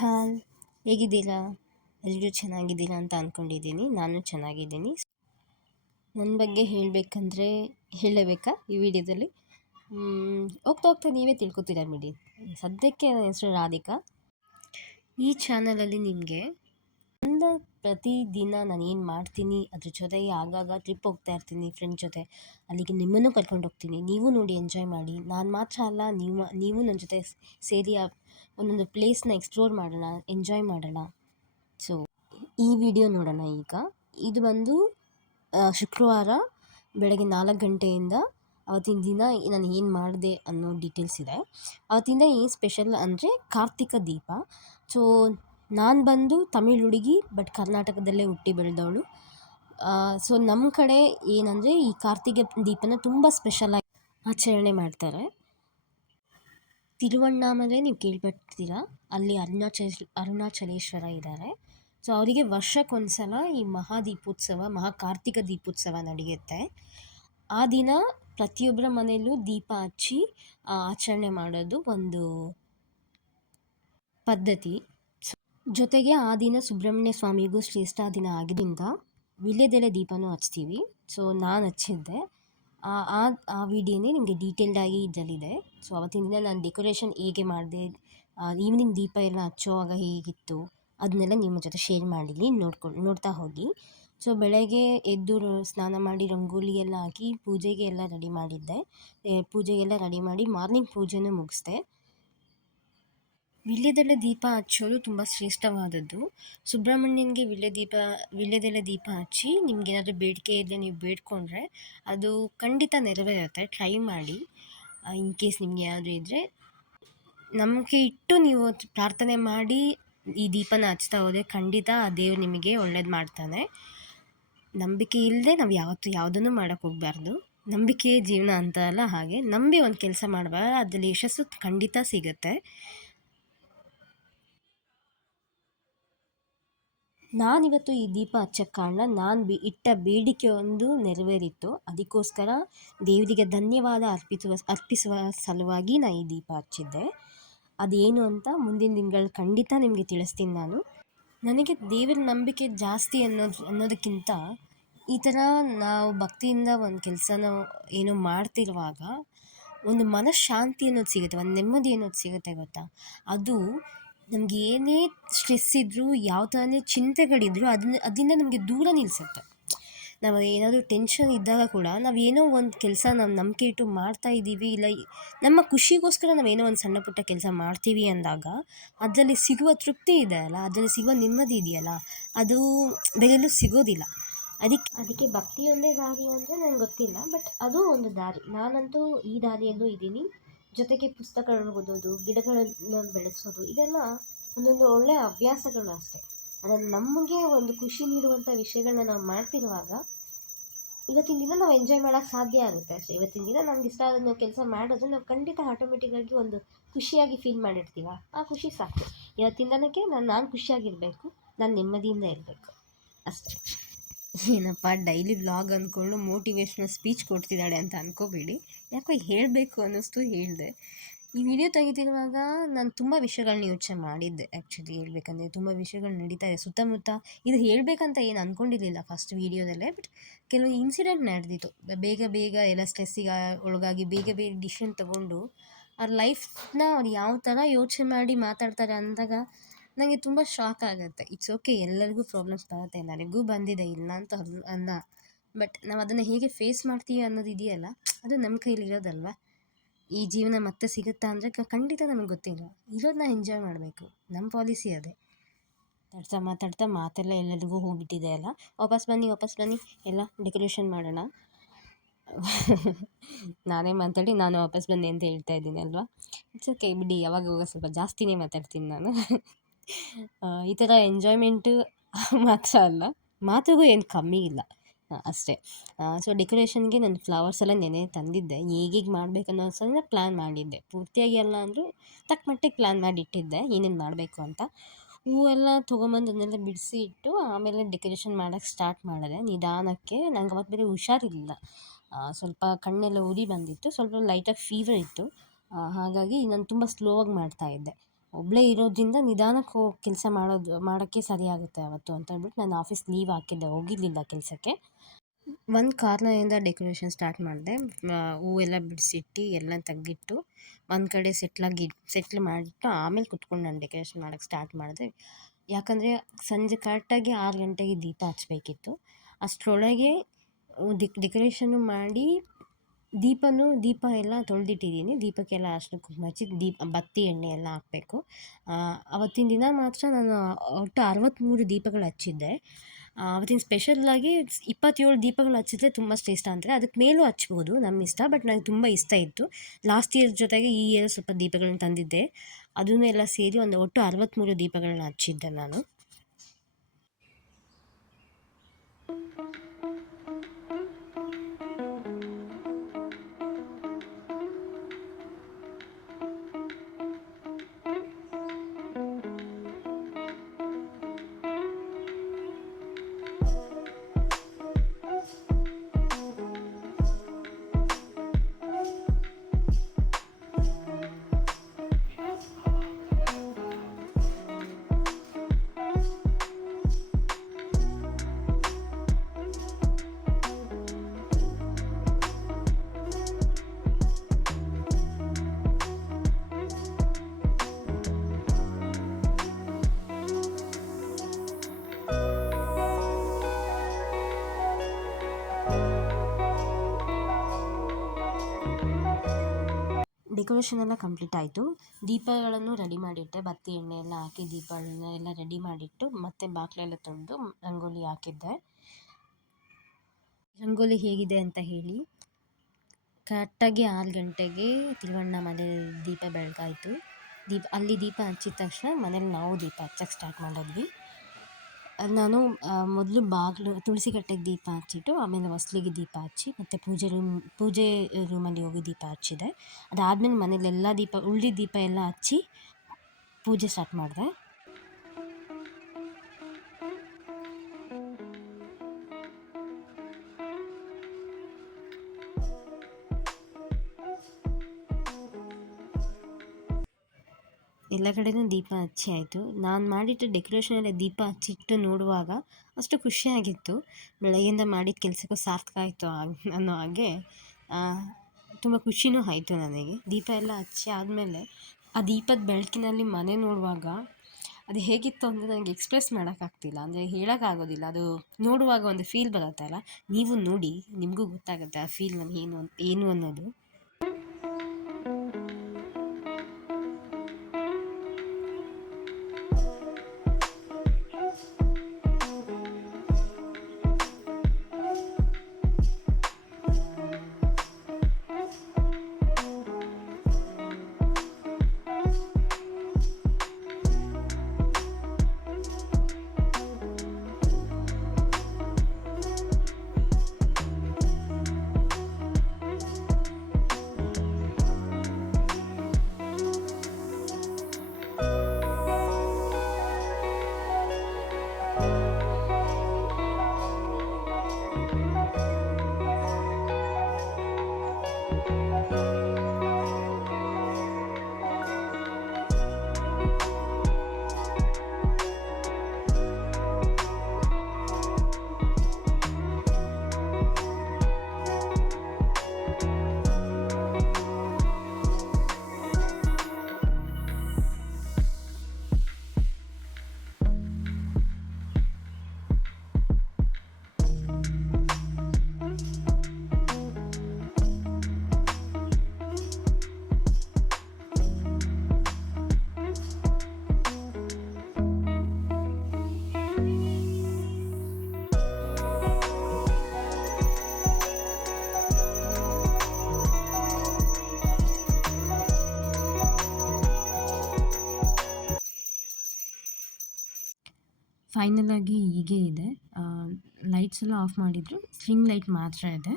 ಹಾಲ್, ಹೇಗಿದ್ದೀರಾ? ಎಲ್ಲರೂ ಚೆನ್ನಾಗಿದ್ದೀರಾ ಅಂತ ಅಂದ್ಕೊಂಡಿದ್ದೀನಿ. ನಾನು ಚೆನ್ನಾಗಿದ್ದೀನಿ. ನನ್ನ ಬಗ್ಗೆ ಹೇಳಬೇಕಾ ಈ ವಿಡಿಯೋದಲ್ಲಿ? ಹೋಗ್ತಾ ಹೋಗ್ತಾ ನೀವೇ ತಿಳ್ಕೊತೀರಾ ಬಿಡಿ. ಸದ್ಯಕ್ಕೆ ನನ್ನ ಹೆಸರು ರಾಧಿಕಾ. ಈ ಚಾನಲಲ್ಲಿ ನಿಮಗೆ ಪ್ರತಿದಿನ ನಾನು ಏನು ಮಾಡ್ತೀನಿ, ಅದ್ರ ಜೊತೆಗೆ ಆಗಾಗ ಟ್ರಿಪ್ ಹೋಗ್ತಾ ಇರ್ತೀನಿ ಫ್ರೆಂಡ್ ಜೊತೆ. ಅಲ್ಲಿಗೆ ನಿಮ್ಮನ್ನು ಕರ್ಕೊಂಡು ಹೋಗ್ತೀನಿ. ನೀವು ನೋಡಿ ಎಂಜಾಯ್ ಮಾಡಿ. ನಾನು ಮಾತ್ರ ಅಲ್ಲ, ನೀವು ನನ್ನ ಜೊತೆ ಸೇರಿ ಒಂದೊಂದು ಪ್ಲೇಸ್ನ ಎಕ್ಸ್ಪ್ಲೋರ್ ಮಾಡೋಣ, ಎಂಜಾಯ್ ಮಾಡೋಣ. ಸೊ ಈ ವಿಡಿಯೋ ನೋಡೋಣ ಈಗ. ಇದು ಬಂದು ಶುಕ್ರವಾರ ಬೆಳಗ್ಗೆ 4 ಗಂಟೆಯಿಂದ ಅವತ್ತಿನ ದಿನ ನಾನು ಏನು ಮಾಡಿದೆ ಅನ್ನೋ ಡೀಟೇಲ್ಸ್ ಇದೆ. ಅವತ್ತಿಂದ ಏನು ಸ್ಪೆಷಲ್ ಅಂದರೆ ಕಾರ್ತಿಕ ದೀಪ. ಸೊ ನಾನು ಬಂದು ತಮಿಳ್ ಹುಡುಗಿ, ಬಟ್ ಕರ್ನಾಟಕದಲ್ಲೇ ಹುಟ್ಟಿ ಬೆಳೆದವಳು. ಸೊ ನಮ್ಮ ಕಡೆ ಏನಂದರೆ ಈ ಕಾರ್ತಿಕ ದೀಪನ ತುಂಬ ಸ್ಪೆಷಲಾಗಿ ಆಚರಣೆ ಮಾಡ್ತಾರೆ. ತಿರುವಣ್ಣಾಮಲೈ ನೀವು ಕೇಳ್ಪಡ್ತೀರಾ, ಅಲ್ಲಿ ಅರುಣಾಚಲೇಶ್ವರ ಇದ್ದಾರೆ. ಸೊ ಅವರಿಗೆ ವರ್ಷಕ್ಕೊಂದ್ಸಲ ಈ ಕಾರ್ತಿಕ ದೀಪೋತ್ಸವ ನಡೆಯುತ್ತೆ. ಆ ದಿನ ಪ್ರತಿಯೊಬ್ಬರ ಮನೆಯಲ್ಲೂ ದೀಪ ಹಚ್ಚಿ ಆಚರಣೆ ಮಾಡೋದು ಒಂದು ಪದ್ಧತಿ. ಜೊತೆಗೆ ಆ ದಿನ ಸುಬ್ರಹ್ಮಣ್ಯ ಸ್ವಾಮಿಗೂ ಶ್ರೇಷ್ಠ ದಿನ ಆಗಿದ್ದರಿಂದ ವೀಳ್ಯದೆಲೆ ದೀಪನೂ ಹಚ್ತೀವಿ. ಸೊ ನಾನು ಹಚ್ಚಿದ್ದೆ. ಆ ವಿಡಿಯೋನೇ ನಿಮಗೆ ಡೀಟೇಲ್ಡಾಗಿ ಇದರಲ್ಲಿದೆ. ಸೊ ಅವತ್ತಿನ ದಿನ ನಾನು ಡೆಕೋರೇಷನ್ ಹೇಗೆ ಮಾಡಿದೆ, ಈವ್ನಿಂಗ್ ದೀಪ ಎಲ್ಲ ಹಚ್ಚೋವಾಗ ಹೇಗಿತ್ತು, ಅದನ್ನೆಲ್ಲ ನಿಮ್ಮ ಜೊತೆ ಶೇರ್ ಮಾಡಿದ್ದೀನಿ, ನೋಡ್ತಾ ಹೋಗಿ. ಸೊ ಬೆಳಗ್ಗೆ ಎದ್ದು ಸ್ನಾನ ಮಾಡಿ ರಂಗೋಲಿ ಎಲ್ಲ ಹಾಕಿ ಪೂಜೆಗೆಲ್ಲ ರೆಡಿ ಮಾಡಿ ಮಾರ್ನಿಂಗ್ ಪೂಜೆನೂ ಮುಗಿಸ್ದೆ. ವೀಳ್ಯದೆಲೆ ದೀಪ ಹಚ್ಚೋದು ತುಂಬ ಶ್ರೇಷ್ಠವಾದದ್ದು. ಸುಬ್ರಹ್ಮಣ್ಯನಿಗೆ ವೀಳ್ಯದೆಲೆ ದೀಪ ಹಚ್ಚಿ ನಿಮ್ಗೇನಾದರೂ ಬೇಡಿಕೆ ಇದ್ದರೆ ನೀವು ಬೇಡ್ಕೊಂಡ್ರೆ ಅದು ಖಂಡಿತ ನೆರವೇರುತ್ತೆ. ಟ್ರೈ ಮಾಡಿ. ಇನ್ ಕೇಸ್ ನಿಮ್ಗೆ ಏನಾದರೂ ಇದ್ದರೆ ನಂಬಿಕೆ ಇಟ್ಟು ನೀವು ಪ್ರಾರ್ಥನೆ ಮಾಡಿ ಈ ದೀಪನ ಹಚ್ತಾ ಹೋದರೆ ಖಂಡಿತ ಆ ದೇವ್ರು ನಿಮಗೆ ಒಳ್ಳೇದು ಮಾಡ್ತಾನೆ. ನಂಬಿಕೆ ಇಲ್ಲದೆ ನಾವು ಯಾವುದನ್ನು ಮಾಡೋಕ್ಕೆ ಹೋಗಬಾರ್ದು. ನಂಬಿಕೆಯೇ ಜೀವನ ಅಂತ ಅಲ್ಲ, ಹಾಗೆ ನಂಬಿ ಒಂದು ಕೆಲಸ ಮಾಡಬಾರ್ದು, ಅದರಲ್ಲಿ ಯಶಸ್ಸು ಖಂಡಿತ ಸಿಗುತ್ತೆ. ನಾನಿವತ್ತು ಈ ದೀಪ ಹಚ್ಚಕ್ಕೆ ಕಾರಣ ನಾನು ಇಟ್ಟ ಬೇಡಿಕೆ ಒಂದು ನೆರವೇರಿತ್ತು. ಅದಕ್ಕೋಸ್ಕರ ದೇವರಿಗೆ ಧನ್ಯವಾದ ಅರ್ಪಿಸುವ ಸಲುವಾಗಿ ನಾನು ಈ ದೀಪ ಹಚ್ಚಿದ್ದೆ. ಅದೇನು ಅಂತ ಮುಂದಿನ ದಿನಗಳಲ್ಲಿ ಖಂಡಿತ ನಿಮಗೆ ತಿಳಿಸ್ತೀನಿ ನಾನು. ನನಗೆ ದೇವರ ನಂಬಿಕೆ ಜಾಸ್ತಿ ಅನ್ನೋದಕ್ಕಿಂತ ಈ ಥರ ನಾವು ಭಕ್ತಿಯಿಂದ ಒಂದು ಕೆಲಸನ ಏನೋ ಮಾಡ್ತಿರುವಾಗ ಒಂದು ಮನಃಶಾಂತಿ ಅನ್ನೋದು ಸಿಗುತ್ತೆ, ಒಂದು ನೆಮ್ಮದಿ ಅನ್ನೋದು ಸಿಗುತ್ತೆ ಗೊತ್ತಾ. ಅದು ನಮ್ಗೆ ಏನೇ ಸ್ಟ್ರೆಸ್ ಇದ್ದರೂ, ಯಾವ ಥರನೇ ಚಿಂತೆಗಳಿದ್ರೂ ಅದರಿಂದ ನಮಗೆ ದೂರ ನಿಲ್ಲಿಸುತ್ತೆ. ನಾವು ಏನಾದರೂ ಟೆನ್ಷನ್ ಇದ್ದಾಗ ಕೂಡ ನಾವೇನೋ ಒಂದು ಕೆಲಸ ನಾವು ನಂಬಿಕೆ ಇಟ್ಟು ಮಾಡ್ತಾಯಿದ್ದೀವಿ, ಇಲ್ಲ ನಮ್ಮ ಖುಷಿಗೋಸ್ಕರ ನಾವೇನೋ ಒಂದು ಸಣ್ಣ ಪುಟ್ಟ ಕೆಲಸ ಮಾಡ್ತೀವಿ ಅಂದಾಗ ಅದರಲ್ಲಿ ಸಿಗುವ ತೃಪ್ತಿ ಇದೆ ಅಲ್ಲ, ಅದರಲ್ಲಿ ಸಿಗುವ ನೆಮ್ಮದಿ ಇದೆಯಲ್ಲ, ಅದು ಬೇರೆಲ್ಲೂ ಸಿಗೋದಿಲ್ಲ. ಅದಕ್ಕೆ ಭಕ್ತಿಯೊಂದೇ ದಾರಿ ಅಂದರೆ ನನಗೆ ಗೊತ್ತಿಲ್ಲ, ಬಟ್ ಅದು ಒಂದು ದಾರಿ. ನಾನಂತೂ ಈ ದಾರಿಯಲ್ಲೂ ಇದ್ದೀನಿ. ಜೊತೆಗೆ ಪುಸ್ತಕಗಳನ್ನು ಓದೋದು, ಗಿಡಗಳನ್ನು ಬೆಳೆಸೋದು, ಇದೆಲ್ಲ ಒಂದೊಂದು ಒಳ್ಳೆಯ ಹವ್ಯಾಸಗಳು ಅಷ್ಟೇ. ಅದನ್ನು ನಮಗೆ ಒಂದು ಖುಷಿ ನೀಡುವಂಥ ವಿಷಯಗಳನ್ನ ನಾವು ಮಾಡ್ತಿರುವಾಗ ಇವತ್ತಿನ ದಿನ ನಾವು ಎಂಜಾಯ್ ಮಾಡೋಕ್ಕೆ ಸಾಧ್ಯ ಆಗುತ್ತೆ ಅಷ್ಟೇ. ಇವತ್ತಿನ ದಿನ ನಮ್ಗೆ ಇಷ್ಟ ಆದ ಕೆಲಸ ಮಾಡೋದು ನಾವು ಖಂಡಿತ ಆಟೋಮೆಟಿಕ್ಕಾಗಿ ಒಂದು ಖುಷಿಯಾಗಿ ಫೀಲ್ ಮಾಡಿರ್ತೀವ. ಆ ಖುಷಿ ಸಾಕು. ಇವತ್ತಿನ ದಿನಕ್ಕೆ ನಾನು ಖುಷಿಯಾಗಿರಬೇಕು, ನಾನು ನೆಮ್ಮದಿಯಿಂದ ಇರಬೇಕು ಅಷ್ಟೇ. ಏನಪ್ಪ ಡೈಲಿ ವ್ಲಾಗ್ ಅಂದ್ಕೊಂಡು ಮೋಟಿವೇಶ್ನಲ್ ಸ್ಪೀಚ್ ಕೊಡ್ತಿದ್ದಾಳೆ ಅಂತ ಅಂದ್ಕೋಬೇಡಿ. ಯಾಕೋ ಹೇಳಬೇಕು ಅನ್ನಿಸ್ತು, ಹೇಳಿದೆ. ಈ ವಿಡಿಯೋ ತೆಗಿತಿರುವಾಗ ನಾನು ತುಂಬ ವಿಷಯಗಳನ್ನ ಯೋಚನೆ ಮಾಡಿದ್ದೆ. ಆ್ಯಕ್ಚುಲಿ ಹೇಳ್ಬೇಕಂದ್ರೆ ತುಂಬ ವಿಷಯಗಳು ನಡೀತಾ ಇದೆ ಸುತ್ತಮುತ್ತ. ಇದು ಹೇಳಬೇಕಂತ ಏನು ಅಂದ್ಕೊಂಡಿರಲಿಲ್ಲ ಫಸ್ಟ್ ವೀಡಿಯೋದಲ್ಲೇ, ಬಟ್ ಕೆಲವು ಇನ್ಸಿಡೆಂಟ್ ನಡೆದಿತ್ತು. ಬೇಗ ಎಲ್ಲ ಸ್ಟ್ರೆಸ್ಸಿಗೆ ಒಳಗಾಗಿ ಬೇಗ ಡಿಸಿಷನ್ ತೊಗೊಂಡು ಅವ್ರ ಲೈಫ್ನ ಅವ್ರು ಯಾವ ಥರ ಯೋಚನೆ ಮಾಡಿ ಮಾತಾಡ್ತಾರೆ ಅಂದಾಗ ನನಗೆ ತುಂಬ ಶಾಕ್ ಆಗುತ್ತೆ. ಇಟ್ಸ್ ಓಕೆ, ಎಲ್ಲರಿಗೂ ಪ್ರಾಬ್ಲಮ್ಸ್ ಬರುತ್ತೆ, ಎಲ್ಲರಿಗೂ ಬಂದಿದೆ, ಇಲ್ಲ ಅಂತ ಅಲ್ಲ. ಬಟ್ ನಾವು ಅದನ್ನು ಹೇಗೆ ಫೇಸ್ ಮಾಡ್ತೀವಿ ಅನ್ನೋದು ಇದೆಯಲ್ಲ, ಅದು ನಮ್ಮ ಕೈಲಿರೋದಲ್ವ. ಈ ಜೀವನ ಮತ್ತೆ ಸಿಗುತ್ತಾ ಅಂದರೆ ಖಂಡಿತ ನಮಗೆ ಗೊತ್ತಿಲ್ಲ. ಇರೋದನ್ನ ಎಂಜಾಯ್ ಮಾಡಬೇಕು, ನಮ್ಮ ಪಾಲಿಸಿ ಅದೇ. ಮಾತಾಡ್ತಾ ಮಾತಾಡ್ತಾ ಮಾತೆಲ್ಲ ಎಲ್ಲರಿಗೂ ಹೋಗ್ಬಿಟ್ಟಿದೆ ಅಲ್ಲ. ವಾಪಸ್ ಬನ್ನಿ ಎಲ್ಲ ಡೆಕೋರೇಷನ್ ಮಾಡೋಣ. ನಾನೇ ಮಾತಾಡಿ ನಾನು ವಾಪಸ್ ಬಂದೆ ಅಂತ ಹೇಳ್ತಾ ಇದ್ದೀನಿ ಅಲ್ವಾ. ಇಟ್ಸ್ ಓಕೆ ಬಿಡಿ, ಯಾವಾಗ ಸ್ವಲ್ಪ ಜಾಸ್ತಿನೇ ಮಾತಾಡ್ತೀನಿ ನಾನು. ಈ ಥರ ಎಂಜಾಯ್ಮೆಂಟು ಮಾತ್ರ ಅಲ್ಲ, ಮಾತಿಗೂ ಏನು ಕಮ್ಮಿ ಇಲ್ಲ, ಅಷ್ಟೇ. ಸೊ ಡೆಕೋರೇಷನ್ಗೆ ನಾನು ಫ್ಲವರ್ಸ್ ಎಲ್ಲ ನೆನೆ ತಂದಿದ್ದೆ. ಹೇಗೀಗೆ ಮಾಡಬೇಕನ್ನೋ ಸಲ ಪ್ಲ್ಯಾನ್ ಮಾಡಿದ್ದೆ. ಪೂರ್ತಿಯಾಗಿ ಅಲ್ಲ ಅಂದರೂ ತಕ್ಕ ಮಟ್ಟಿಗೆ ಪ್ಲ್ಯಾನ್ ಮಾಡಿಟ್ಟಿದ್ದೆ ಏನೇನು ಮಾಡಬೇಕು ಅಂತ. ಹೂವೆಲ್ಲ ತೊಗೊಂಬಂದು ಅದನ್ನೆಲ್ಲ ಬಿಡಿಸಿ ಇಟ್ಟು ಆಮೇಲೆ ಡೆಕೋರೇಷನ್ ಮಾಡೋಕ್ಕೆ ಸ್ಟಾರ್ಟ್ ಮಾಡಿದೆ ನಿಧಾನಕ್ಕೆ. ನಂಗೆ ಅವತ್ತು ಬೇರೆ ಹುಷಾರಿರಲಿಲ್ಲ, ಸ್ವಲ್ಪ ಕಣ್ಣೆಲ್ಲ ಉರಿ ಬಂದಿತ್ತು, ಸ್ವಲ್ಪ ಲೈಟಾಗಿ ಫೀವರ್ ಇತ್ತು. ಹಾಗಾಗಿ ನಾನು ತುಂಬ ಸ್ಲೋ ಆಗಿ ಮಾಡ್ತಾಯಿದ್ದೆ. ಒಬ್ಬಳೇ ಇರೋದ್ರಿಂದ ನಿಧಾನಕ್ಕೆ ಹೋಗಿ ಕೆಲಸ ಮಾಡೋಕ್ಕೆ ಸರಿ ಆಗುತ್ತೆ ಅವತ್ತು ಅಂತ ಹೇಳ್ಬಿಟ್ಟು ನಾನು ಆಫೀಸ್ ಲೀವ್ ಹಾಕಿದ್ದೆ, ಹೋಗಿರಲಿಲ್ಲ ಕೆಲಸಕ್ಕೆ. ಒಂದು ಕಾರ್ನರಿಂದ ಡೆಕೋರೇಷನ್ ಸ್ಟಾರ್ಟ್ ಮಾಡಿದೆ. ಹೂವೆಲ್ಲ ಬಿಡಿಸಿಟ್ಟು ಎಲ್ಲ ತೆಗ್ದಿಟ್ಟು ಒಂದು ಕಡೆ ಸೆಟ್ಲ್ ಮಾಡಿಟ್ಟು ಆಮೇಲೆ ಕುತ್ಕೊಂಡು ನಾನು ಡೆಕೋರೇಷನ್ ಮಾಡೋಕ್ಕೆ ಸ್ಟಾರ್ಟ್ ಮಾಡಿದೆ. ಯಾಕಂದರೆ ಸಂಜೆ ಕರೆಕ್ಟಾಗಿ 6 ಗಂಟೆಗೆ ದೀಪ ಹಚ್ಚಬೇಕಿತ್ತು. ಅಷ್ಟರೊಳಗೆ ಡೆಕೋರೇಷನ್ನು ಮಾಡಿ ದೀಪ ಎಲ್ಲ ತೊಳೆದಿಟ್ಟಿದ್ದೀನಿ. ದೀಪಕ್ಕೆಲ್ಲ ಅರಿಶಿನ ಕುಂಕುಮ ಹಚ್ಚಿ ಬತ್ತಿ ಎಣ್ಣೆ ಎಲ್ಲ ಹಾಕಬೇಕು. ಅವತ್ತಿನ ದಿನ ಮಾತ್ರ ನಾನು ಒಟ್ಟು 63 ದೀಪಗಳು ಹಚ್ಚಿದ್ದೆ. ಅವತ್ತಿನ ಸ್ಪೆಷಲ್ಲಾಗಿ 27 ದೀಪಗಳು ಹಚ್ಚಿದ್ರೆ ತುಂಬ ಶ್ರೇಷ್ಠ ಅಂತಾರೆ. ಅದಕ್ಕೆ ಮೇಲೂ ಹಚ್ಬೋದು, ನಮ್ಮ ಇಷ್ಟ. ಬಟ್ ನನಗೆ ತುಂಬ ಇಷ್ಟ ಇತ್ತು. ಲಾಸ್ಟ್ ಇಯರ್ ಜೊತೆಗೆ ಈ ಇಯರ್ ಸ್ವಲ್ಪ ದೀಪಗಳನ್ನ ತಂದಿದ್ದೆ. ಅದನ್ನು ಎಲ್ಲ ಸೇರಿ ಒಟ್ಟು 63 ದೀಪಗಳನ್ನ ಹಚ್ಚಿದ್ದೆ ನಾನು. ಡೆಕೋರೇಷನ್ ಎಲ್ಲ ಕಂಪ್ಲೀಟ್ ಆಯಿತು. ದೀಪಗಳನ್ನು ರೆಡಿ ಮಾಡಿಟ್ಟೆ, ಬತ್ತಿ ಎಣ್ಣೆ ಎಲ್ಲ ಹಾಕಿ ದೀಪಗಳನ್ನ ಎಲ್ಲ ರೆಡಿ ಮಾಡಿಟ್ಟು ಮತ್ತೆ ಬಾಗಿಲೆಲ್ಲ ತೊಳೆದು ರಂಗೋಲಿ ಹಾಕಿದ್ದೆ. ರಂಗೋಲಿ ಹೇಗಿದೆ ಅಂತ ಹೇಳಿ. ಕರೆಕ್ಟಾಗಿ 6 ಗಂಟೆಗೆ ತಿರುವಣ್ಣ ಮನೆ ದೀಪ ಬೆಳಗಾಯಿತು. ಅಲ್ಲಿ ದೀಪ ಹಚ್ಚಿದ ತಕ್ಷಣ ಮನೇಲಿ ನಾವು ದೀಪ ಹಚ್ಚಕ್ಕೆ ಸ್ಟಾರ್ಟ್ ಮಾಡಿದ್ವಿ. ನಾನು ಮೊದಲು ತುಳಸಿ ಕಟ್ಟೆಗೆ ದೀಪ ಹಚ್ಚಿಟ್ಟು ಆಮೇಲೆ ಹೊಸ್ಲಿಗೆ ದೀಪ ಹಚ್ಚಿ ಮತ್ತು ಪೂಜೆ ರೂಮಲ್ಲಿ ಹೋಗಿ ದೀಪ ಹಚ್ಚಿದೆ. ಅದಾದಮೇಲೆ ಮನೇಲೆಲ್ಲ ಉಳಿದಿದ್ದ ದೀಪ ಎಲ್ಲ ಹಚ್ಚಿ ಪೂಜೆ ಸ್ಟಾರ್ಟ್ ಮಾಡಿದೆ. ಎಲ್ಲ ಕಡೆಯೂ ದೀಪ ಹಚ್ಚಿ ಆಯಿತು. ನಾನು ಮಾಡಿಟ್ಟು ಡೆಕೋರೇಷನಲ್ಲಿ ದೀಪ ಹಚ್ಚಿಟ್ಟು ನೋಡುವಾಗ ಅಷ್ಟು ಖುಷಿಯಾಗಿತ್ತು. ಬೆಳಗ್ಗೆಯಿಂದ ಮಾಡಿದ ಕೆಲಸಕ್ಕೂ ಸಾರ್ಥಕ ಆಯಿತು ಅನ್ನೋ ಹಾಗೆ ತುಂಬ ಖುಷಿನೂ ಆಯಿತು ನನಗೆ. ದೀಪ ಎಲ್ಲ ಹಚ್ಚಿ ಆದಮೇಲೆ ಆ ದೀಪದ ಬೆಳಕಿನಲ್ಲಿ ಮನೆ ನೋಡುವಾಗ ಅದು ಹೇಗಿತ್ತು ಅಂದರೆ ನನಗೆ ಎಕ್ಸ್ಪ್ರೆಸ್ ಮಾಡೋಕ್ಕಾಗ್ತಿಲ್ಲ, ಅಂದರೆ ಹೇಳೋಕ್ಕಾಗೋದಿಲ್ಲ. ಅದು ನೋಡುವಾಗ ಒಂದು ಫೀಲ್ ಬರುತ್ತಲ್ಲ, ನೀವು ನೋಡಿ ನಿಮಗೂ ಗೊತ್ತಾಗುತ್ತೆ ಆ ಫೀಲ್ ಏನು ಅನ್ನೋದು. ಫೈನಲಾಗಿ ಹೀಗೆ ಇದೆ. ಲೈಟ್ಸ್ ಎಲ್ಲ ಆಫ್ ಮಾಡಿದ್ರು, ಸ್ಟ್ರಿಂಗ್ ಲೈಟ್ ಮಾತ್ರ ಇದೆ.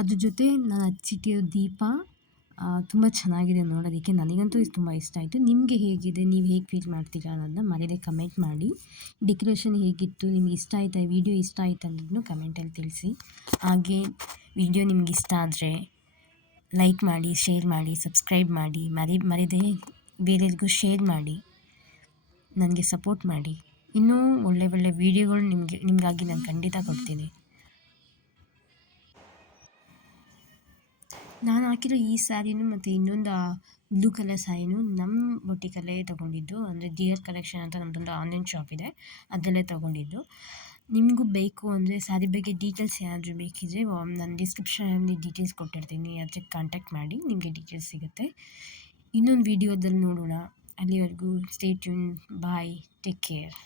ಅದ್ರ ಜೊತೆ ನಾನು ಹಚ್ಚಿಟ್ಟಿರೋ ದೀಪ ತುಂಬ ಚೆನ್ನಾಗಿದೆ ನೋಡೋದಕ್ಕೆ. ನನಗಂತೂ ಇದು ತುಂಬ ಇಷ್ಟ ಆಯಿತು. ನಿಮಗೆ ಹೇಗಿದೆ? ನೀವು ಹೇಗೆ ಫೀಲ್ ಮಾಡ್ತೀರಾ ಅನ್ನೋದನ್ನ ಮರೀದೆ ಕಮೆಂಟ್ ಮಾಡಿ. ಡೆಕೋರೇಷನ್ ಹೇಗಿತ್ತು? ನಿಮ್ಗೆ ಇಷ್ಟ ಆಯಿತಾ? ವಿಡಿಯೋ ಇಷ್ಟ ಆಯ್ತಾ ಅನ್ನೋದನ್ನು ಕಮೆಂಟಲ್ಲಿ ತಿಳಿಸಿ. ಹಾಗೆ ವಿಡಿಯೋ ನಿಮ್ಗೆ ಇಷ್ಟ ಆದರೆ ಲೈಕ್ ಮಾಡಿ, ಶೇರ್ ಮಾಡಿ, ಸಬ್ಸ್ಕ್ರೈಬ್ ಮಾಡಿ, ಮರೀದೆ ಬೇರೆಯವ್ರಿಗೂ ಶೇರ್ ಮಾಡಿ, ನನಗೆ ಸಪೋರ್ಟ್ ಮಾಡಿ. ಇನ್ನೂ ಒಳ್ಳೆ ಒಳ್ಳೆ ವೀಡಿಯೋಗಳು ನಿಮಗಾಗಿ ನಾನು ಖಂಡಿತ ಕೊಡ್ತೀನಿ. ನಾನು ಹಾಕಿರೋ ಈ ಸ್ಯಾರಿನೂ ಮತ್ತು ಇನ್ನೊಂದು ಬ್ಲೂ ಕಲರ್ ಸ್ಯಾರಿನೂ ನಮ್ಮ ಬೊಟಿಕಲ್ಲೇ ತೊಗೊಂಡಿದ್ದು. ಅಂದರೆ ಡಿಯರ್ ಕಲೆಕ್ಷನ್ ಅಂತ ನಮ್ಮದೊಂದು ಆನ್ಲೈನ್ ಶಾಪ್ ಇದೆ, ಅದರಲ್ಲೇ ತೊಗೊಂಡಿದ್ದು. ನಿಮಗೂ ಬೇಕು ಅಂದರೆ ಸ್ಯಾರಿ ಬಗ್ಗೆ ಡೀಟೇಲ್ಸ್ ಏನಾದರೂ ಬೇಕಿದ್ದರೆ ನಾನು ಡಿಸ್ಕ್ರಿಪ್ಷನಲ್ಲಿ ಡೀಟೇಲ್ಸ್ ಕೊಟ್ಟಿರ್ತೀನಿ, ಅದಕ್ಕೆ ಕಾಂಟ್ಯಾಕ್ಟ್ ಮಾಡಿ, ನಿಮಗೆ ಡೀಟೇಲ್ಸ್ ಸಿಗುತ್ತೆ. ಇನ್ನೊಂದು ವೀಡಿಯೋದಲ್ಲಿ ನೋಡೋಣ. ಅಲ್ಲಿವರೆಗೂ ಸ್ಟೇ ಟ್ಯೂನ್. ಬಾಯ್, ಟೇಕ್ ಕೇರ್.